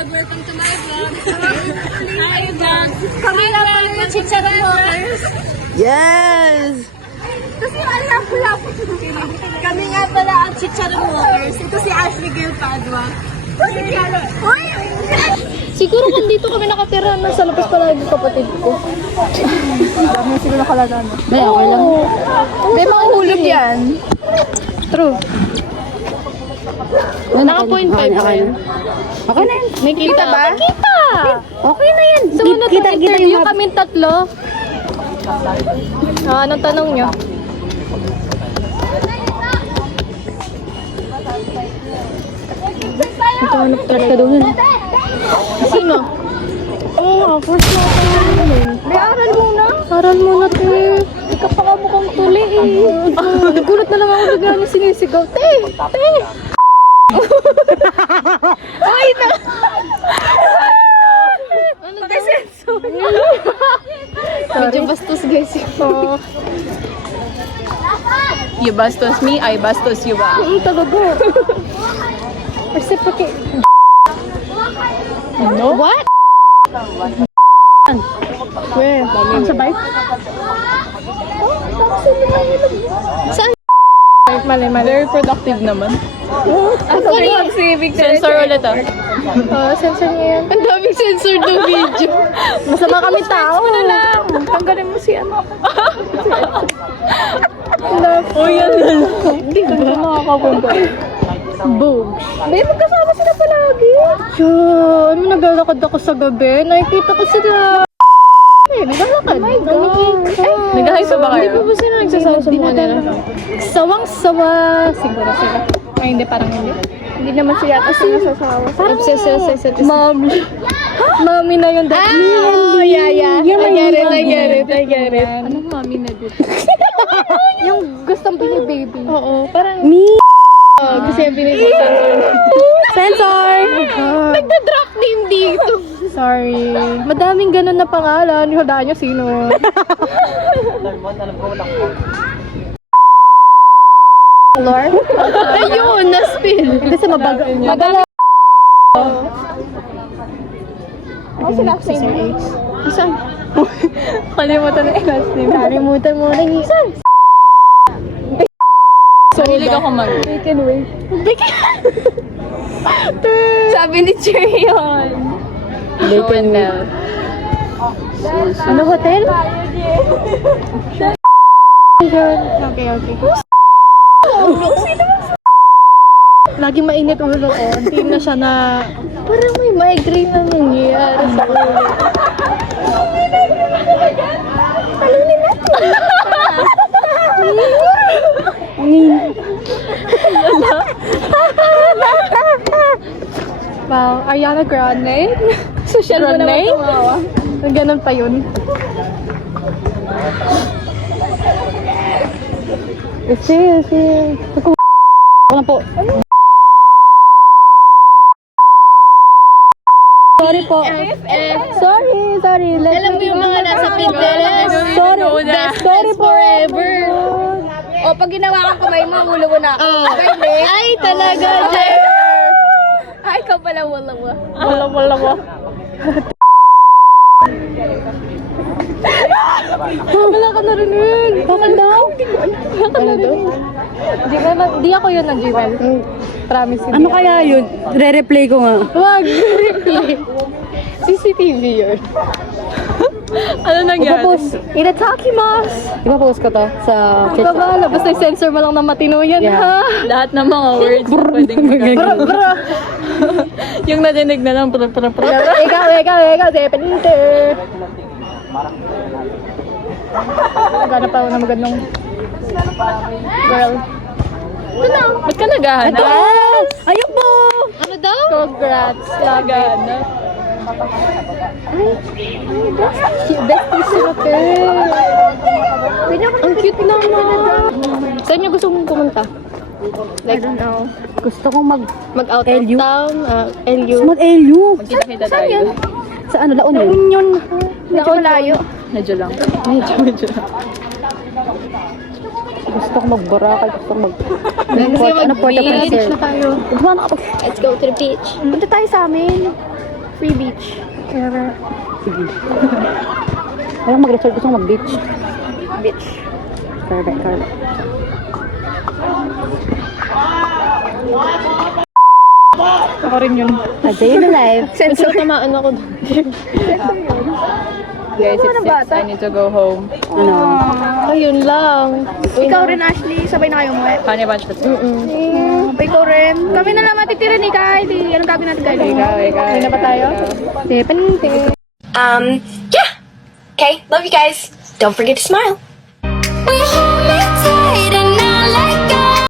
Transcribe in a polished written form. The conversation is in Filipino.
vlog! Welcome to my vlog! Hi vlog! Kami na pala yung Chicharon Walkers! Yes! Kasi alam ko lang. Kami nga pala ang Chicharon Walkers. Ito si Ashley Gail Padua. Siguro kung dito kami nakatira, nasa labas pala yung kapatid ko. Dami siguro nakalaga, no? May okay lang. May mga hulog yan. True. Naka 0.5 pa yan. Okay na yan. May kita ba? Kita! Okay na yan. So ano to, interview kami tatlo? Anong tanong nyo? Ito hanap talaga doon. Sino? Oo, first na ako namin. May aral muna. Aral muna, te. Hindi ka pa mukhang tuli eh. Nagulat na lang ako bigla niya sinisigaw. Te! Te! Ay na! Ano ba? Medyo bastos guys. You bastos me, I bastos you ba? Talaga. Reciprocate. No? What? Where? Ang sabay? Saan? Mali. Very productive naman. Ang sabi Civic Sensor ulit ah. sensor niya yan. Ang daming sensor ng video. Masama kami tao. Na lang. Tanggalin mo si ano. Oh, yan lang. Hindi ba? Nakakapunta. Boom. Babe, magkasama sila palagi. Yun, naglalakad ako sa gabi. Nakikita ko sila. Eh, naglalakad. Oh my God. Nag-hi pa ba kayo? Hindi pa ba sila nagsasawa sa mga nila? Sawang-sawa. Siguro sila. Ay, hindi, parang hindi. Hindi naman sila kasi nasasawa. Obsessed. Mommy. Mommy na yung dati. Oh, yeah. I get it. Anong mami na dito? Yung gustong baby. Oo, parang... Kasi yung Sensor! Nagda-drop name dito. Sorry. Madaming ganun na pangalan. Hulaan nyo sino. Lord? Ayun, na-spill. Kasi magala. Ano si last name? Saan? Kalimutan na yung last name. Kalimutan mo na yung saan? Mahilig ako mag... Bacon way. Sabi ni Cherry yun. Bacon Nell. Ano hotel? Okay. Lagi mainit ulo ko. Hindi na siya na... Parang may migraine na nangyayari sa ulo. Talunin natin. Wow, Ariana Grande? Social mo naman tumawa. Ganun pa yun. Kasi. Wala po. Sorry po. Sorry. Alam mo yung mga nasa Pinterest? Sorry forever. O, pag ginawa kang kamay mo, ulo mo na. Ay, talaga, Jer. Ay, ikaw pala, wala mo. Wala mo. Wala ka narinig. Bakit daw? Wala ka narinig. Di ako yun ng Gmail. Promise. Ano kaya yun? Re-replay ko nga. Wag, replay. CCTV yun. Ano nangyari? Ipapost ko to sa chat. Bahala, basta sensor mo lang na matino yan, ha? Lahat ng mga words na pwedeng Bro. Yung nadinig na lang. Ikaw, depende. Gana pa ako na magandang girl. Ito na. Ba't ka naghahanap? Ayun po! Ano daw? Congrats. Naghahanap. Bestie sila, Ang cute naman. Saan niyo gusto mong pumunta? Like, I don't know. Gusto kong Mag-out of LU? town? LU? Mag-LU. Saan Magkita-kita tayo. yan? Sa ano, La Union? Union. Medyo malayo. Medyo lang. Medyo lang. Gusto ko mag-Boracay. Gusto ko mag... Kasi Port of mag-beach Prince. na tayo. Gusto na kapag... Let's go to the beach. Punta tayo sa amin. Free beach. Sige. Walang mag-resort. Gusto ko mag-beach. Beach. Correct. Ako rin yun. A day in the life. Sensor. Tamaan ako doon. Guys, it's 6. I need to go home. Ano? Ayun lang. Ikaw rin, Ashley. Sabay na kayo mo eh. Honey Bunch, let's go. Ikaw rin. Kami na lang matitira ni Kylie. Anong gagawin natin, Kylie? Ikaw. Ayun na ba tayo? Depaninte. Yeah. Okay, love you guys. Don't forget to smile.